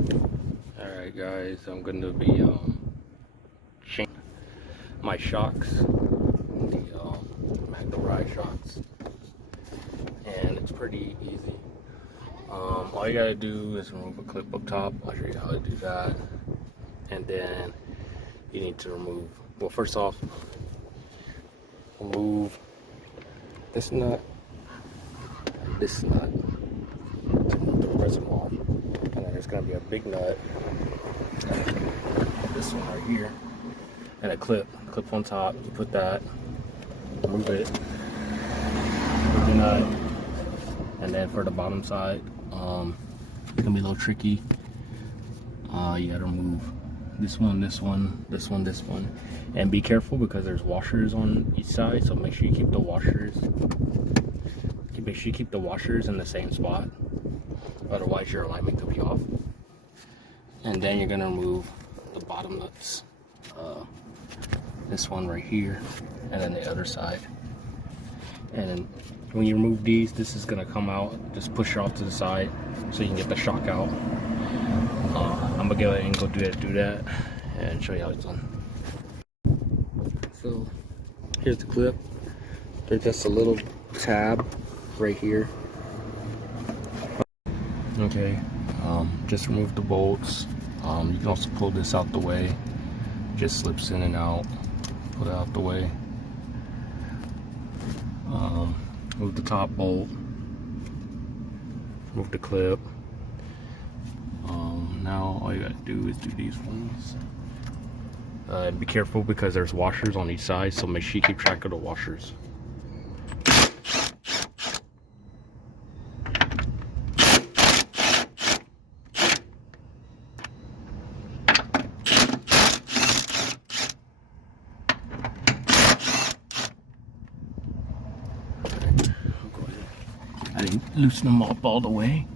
Alright guys, I'm going to be changing my shocks, the ride shocks, and it's pretty easy. All you gotta do is remove a clip up top. I'll show you how to do that. And then you need to remove, well, first off, remove this nut, this nut, to remove the reservoir. And then there's gonna be a big nut, this one right here, and a clip on top. You put that, remove it, put the nut, and then for the bottom side, it's gonna be a little tricky. You gotta remove this one, this one, this one, this one, and be careful because there's washers on each side. So make sure you keep the washers. Make sure you keep the washers in the same spot. Otherwise, your alignment could be off. And then you're gonna remove the bottom nuts. This one right here, and then the other side. And when you remove these, this is gonna come out. Just push it off to the side so you can get the shock out. I'm gonna go ahead and go do that and show you how it's done. So here's the clip. There's just a little tab right here. Okay, just remove the bolts. You can also pull this out the way. Just slips in and out. Pull it out the way. Move the top bolt. Move the clip. Now all you gotta do is do these ones. Be careful because there's washers on each side, so make sure you keep track of the washers. I didn't loosen them up all the way,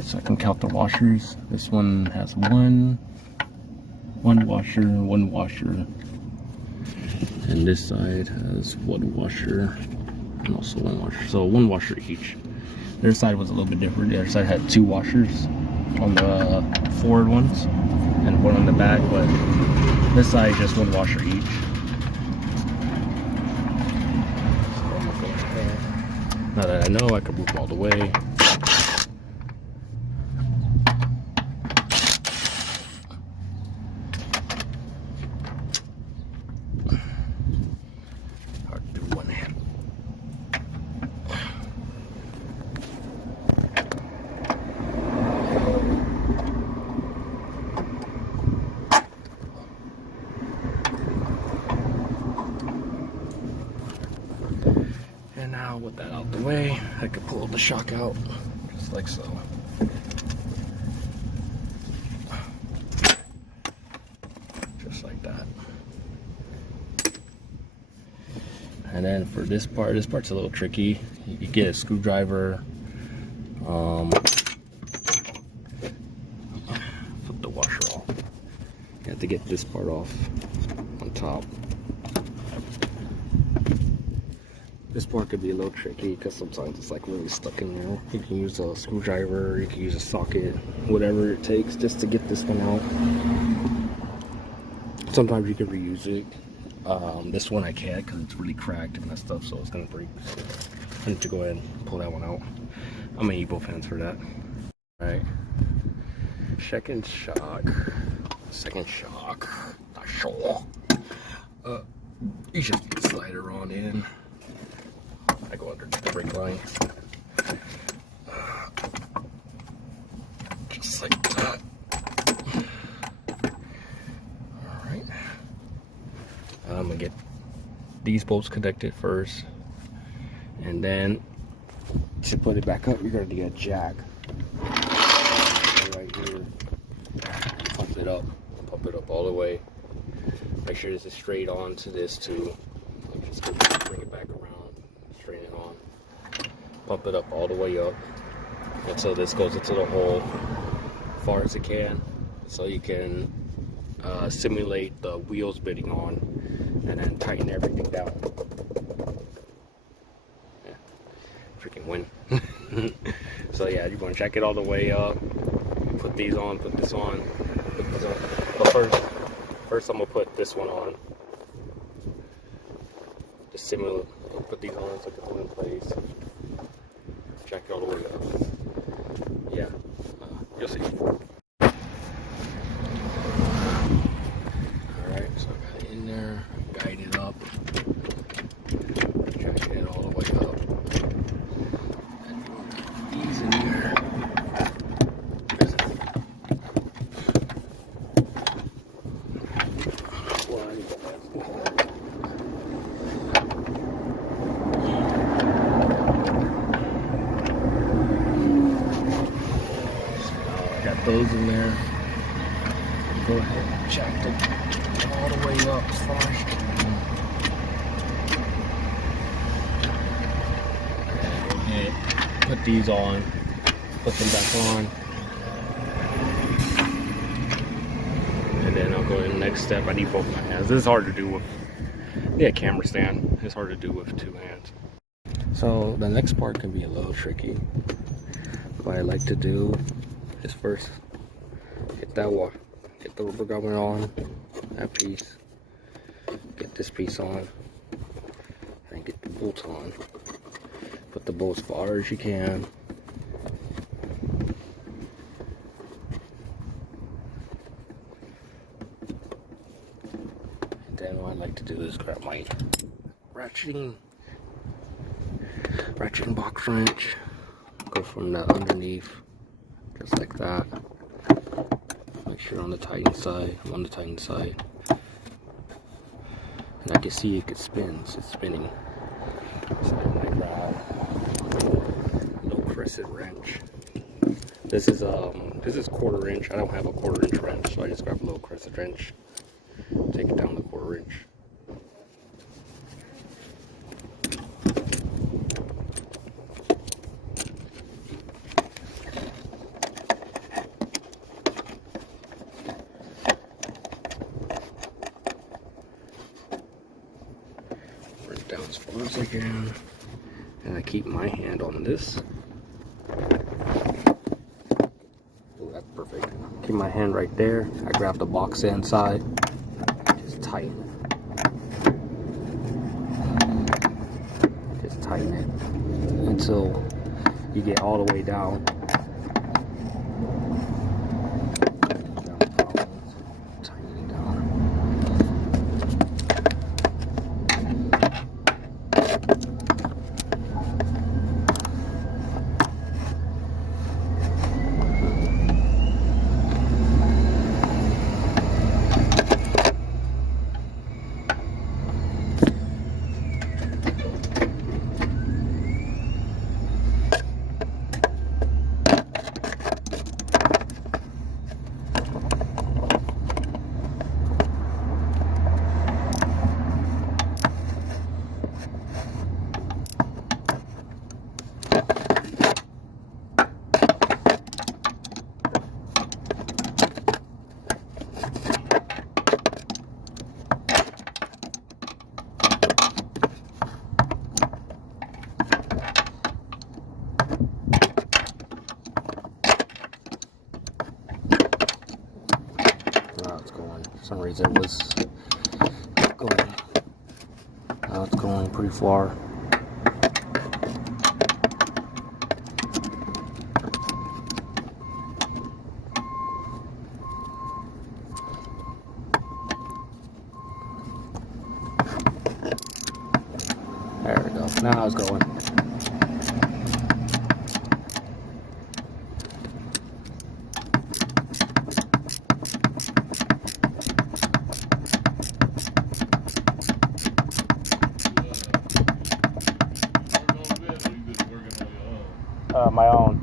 so I can count the washers. This one has one washer, and this side has one washer and also one washer. So one washer each. Their side was a little bit different. The other side had two washers on the forward ones and one on the back, but this side just one washer each. Now that I know, I can move all the way. Hard to do one hand. And now with that out the way, I can pull the shock out, just like so. Just like that. And then for this part's a little tricky. You get a screwdriver, flip the washer off. You have to get this part off on top. This part could be a little tricky because sometimes it's like really stuck in there. You can use a screwdriver, you can use a socket, whatever it takes just to get this one out. Sometimes you can reuse it. This one I can't because it's really cracked and messed up, so it's gonna break. I need to go ahead and pull that one out. I'm gonna need both hands for that. Alright. Second shock. Not sure. You just slide her on in. I go under the brake line. Just like that. Alright. I'm gonna get these bolts connected first. And then to put it back up, you're gonna need a jack. Right here. Pump it up all the way. Make sure this is straight on to this too. Just bring it back around, straighten it on. Pump it up all the way up until this goes into the hole as far as it can, so you can simulate the wheels bidding on and then tighten everything down. Yeah, freaking win. So yeah, you're going to jack it all the way up, put these on, put this on, put this on. But first I'm gonna put this one on. Just similar, put these on so I can put in place. Jack it all the way up. Yeah, you'll see. Alright, so I got it in there, guide it up, jack it all the way up. These in there. Those in there. Go ahead and jack them all the way up as far as you can. Go ahead, put these on, put them back on, and then I'll go to the next step. I need both my hands. This is hard to do with a camera stand. It's hard to do with two hands. So the next part can be a little tricky. What I like to do is first hit that wall, get the rubber governor on, that piece, get this piece on, and get the bolts on. Put the bolts as far as you can. And then what I like to do is grab my ratcheting box wrench, go from the underneath, just like that. Make sure on the tighten side, I'm on the tighten side. And I can see it spins, it's spinning. So then I grab a little crescent wrench. This is 1/4 inch. I don't have a 1/4 inch wrench, so I just grab a little crescent wrench, take it down the 1/4 inch. Down as far as I can, and I keep my hand on this. Oh, that's perfect. Keep my hand right there. I grab the box inside, just tighten it. Just tighten it until you get all the way down. For some reason it was going. Now it's going pretty far. There we go. Now it's going. My own.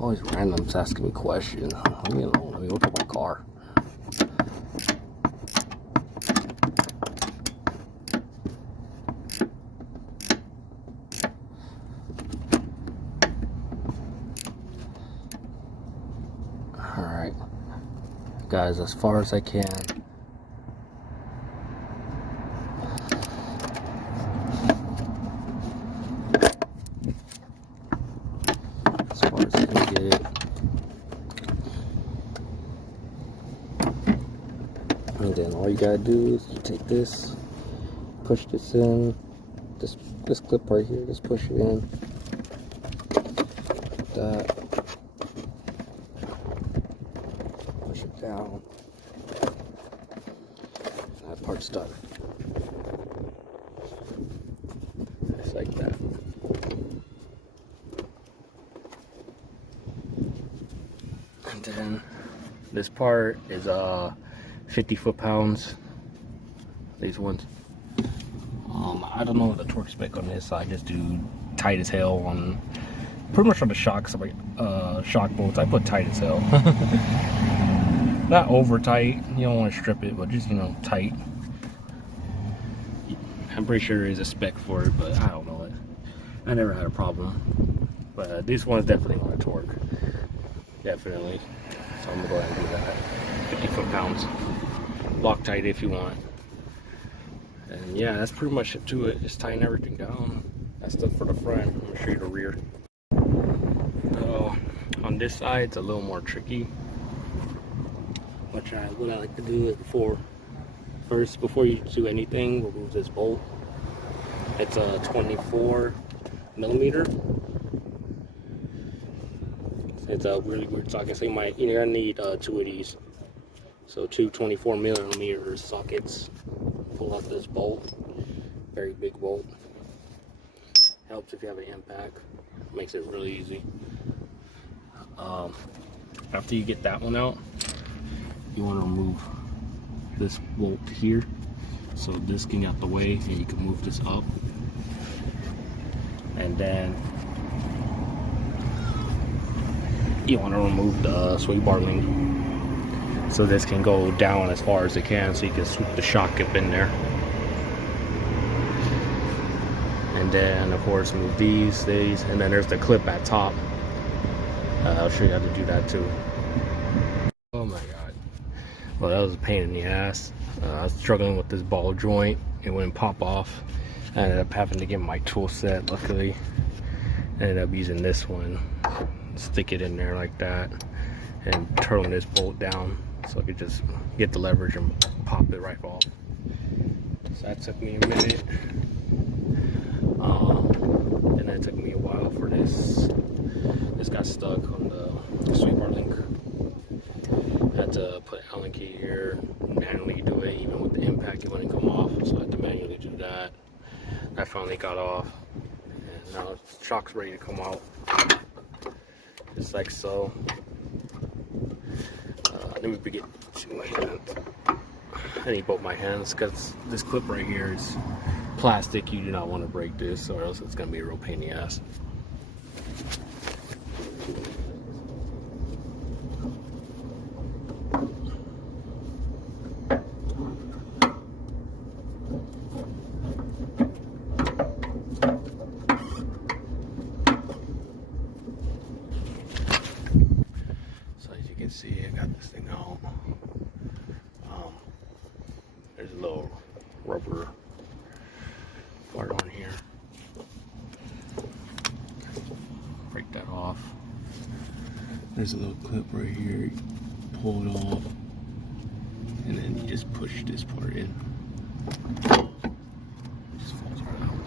Always randoms asking me questions. Leave me alone. Let me look at my car. Alright. Guys, as far as I can. gotta do is you take this, push this in, this clip right here, just push it in, like that, push it down, that part's done. Just like that. And then this part is 50 foot-pounds. These ones. I don't know the torque spec on this. I just do tight as hell on pretty much on the shocks. Shock bolts. I put tight as hell. Not over tight. You don't want to strip it, but just, you know, tight. I'm pretty sure there is a spec for it, but I don't know it. I never had a problem. But this one's definitely on a torque. Definitely. So I'm gonna go ahead and do that. 50 foot-pounds. Loctite if you want. And yeah, that's pretty much it to it. Just tighten everything down. That's stuff for the front. I'm gonna show you the rear. So on this side, it's a little more tricky. What I like to do is before you do anything, remove this bolt. It's a 24 millimeter. It's a really weird socket. So you're gonna need two of these. So two 24 millimeter sockets. Pull out this bolt. Very big bolt. Helps if you have an impact. Makes it really easy. After you get that one out, you want to remove this bolt here. So this can get out the way, and you can move this up. And then you want to remove the sway bar link. So this can go down as far as it can, so you can swoop the shock up in there. And then of course move these, and then there's the clip at top. I'll show you how to do that too. Oh my god. Well, that was a pain in the ass. I was struggling with this ball joint. It wouldn't pop off. I ended up having to get my tool set, luckily. I ended up using this one. Stick it in there like that. And turn this bolt down so I could just get the leverage and pop it right off. So that took me a minute. And then it took me a while for this. This got stuck on the sweep bar link. I had to put an Allen key here, manually do it. Even with the impact, it wouldn't come off, so I had to manually do that. That finally got off, and now the shock's ready to come out, just like so. Let me get to my hands. I need both my hands because this clip right here is plastic. You do not want to break this, or else it's going to be a real pain in the ass. See, I got this thing out. There's a little rubber part on here. Break that off. There's a little clip right here. You pull it off, and then you just push this part in. Just falls right out.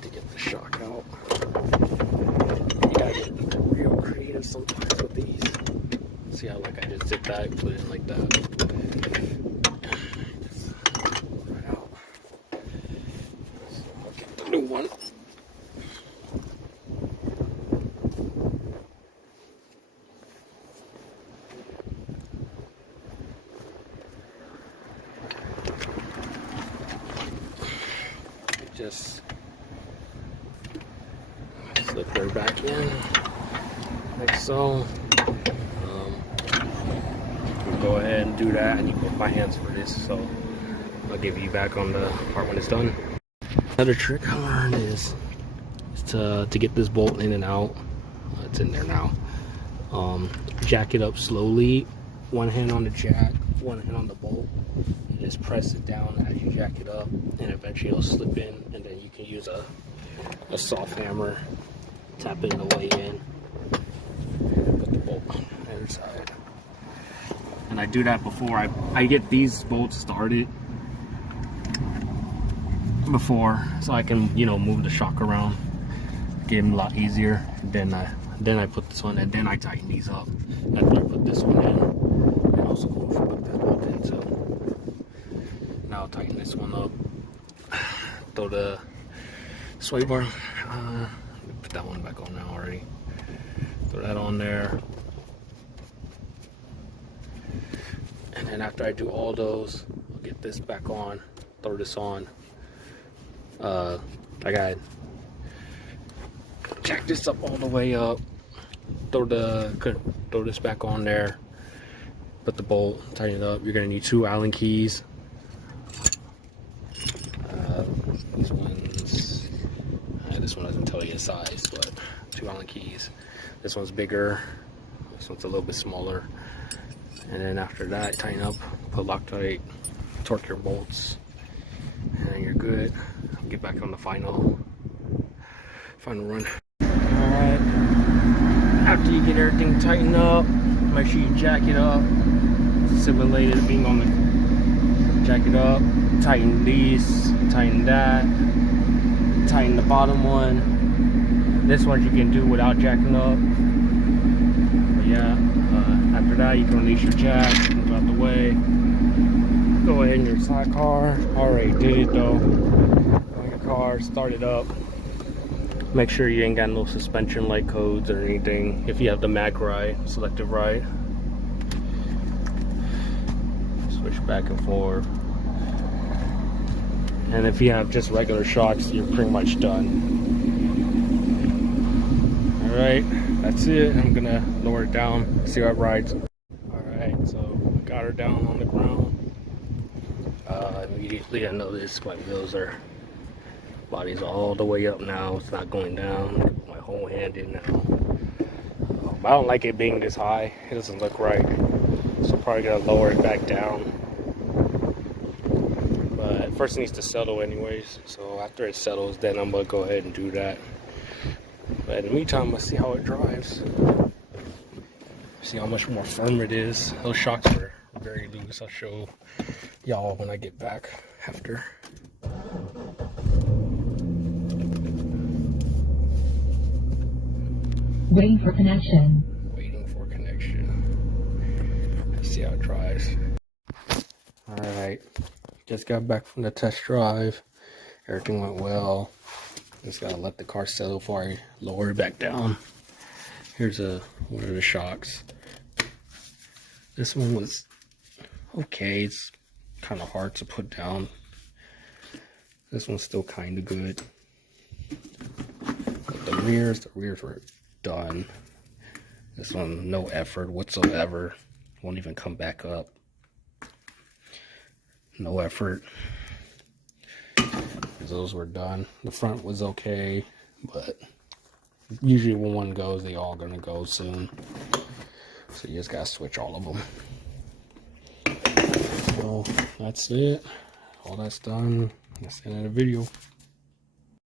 To get the shock out. Real creative sometimes with these. See how like I just did that, put it in like that. Just right out. So I'll get the new one. Just slip her back in. Like so. Go ahead and do that. I need both my hands for this, so I'll give you back on the part when it's done. Another trick I learned is to get this bolt in and out. It's in there now. Jack it up slowly. One hand on the jack, one hand on the bolt. And just press it down as you jack it up, and eventually it'll slip in. And then you can use a soft hammer, tap it the way in. Put the bolt on the other side. And I do that before I get these bolts started before, so I can, you know, move the shock around, get them a lot easier. Then I put this one, and then I tighten these up after I put this one in. And also go for put this bolt in. So now I'll tighten this one up. Throw the sway bar. Put that one back on now already. Throw that on there. And then after I do all those, I'll get this back on, throw this on. I got jack this up all the way up, throw this back on there, put the bolt, tighten it up. You're gonna need 2 Allen keys. These ones, this one doesn't tell you the size, but 2 Allen keys. This one's bigger, this one's a little bit smaller. And then after that, tighten up, put Loctite, torque your bolts, and then you're good. Get back on the final run. Alright, after you get everything tightened up, make sure you jack it up. Simulate it being on the, jack it up, tighten these, tighten that, tighten the bottom one. This one you can do without jacking up. But yeah, after that you can release your jack, move out the way. Go ahead in your sidecar. Already did it though. Car, start it up. Make sure you ain't got no suspension light codes or anything. If you have the mag ride, selective ride, switch back and forth. And if you have just regular shocks, you're pretty much done. All right, that's it. I'm gonna lower it down, see how it rides. All right, so got her down on the ground. Immediately I noticed my wheels are, body's all the way up now. It's not going down. Put my whole hand in now. I don't like it being this high. It doesn't look right. So I'm probably gonna lower it back down. But first it needs to settle anyways. So after it settles, then I'm gonna go ahead and do that. But in the meantime, let's see how it drives. See how much more firm it is. Those shocks are very loose. I'll show y'all when I get back after. Waiting for connection. Waiting for connection. Let's see how it drives. Alright. Just got back from the test drive. Everything went well. Just gotta let the car settle before I lower it back down. Here's one of the shocks. This one was okay. It's kind of hard to put down. This one's still kind of good. But the rears were done. This one, no effort whatsoever. Won't even come back up. No effort. Those were done. The front was okay, but usually when one goes, they all gonna go soon. So you just gotta switch all of them. So that's it. All that's done. That's the end of the video.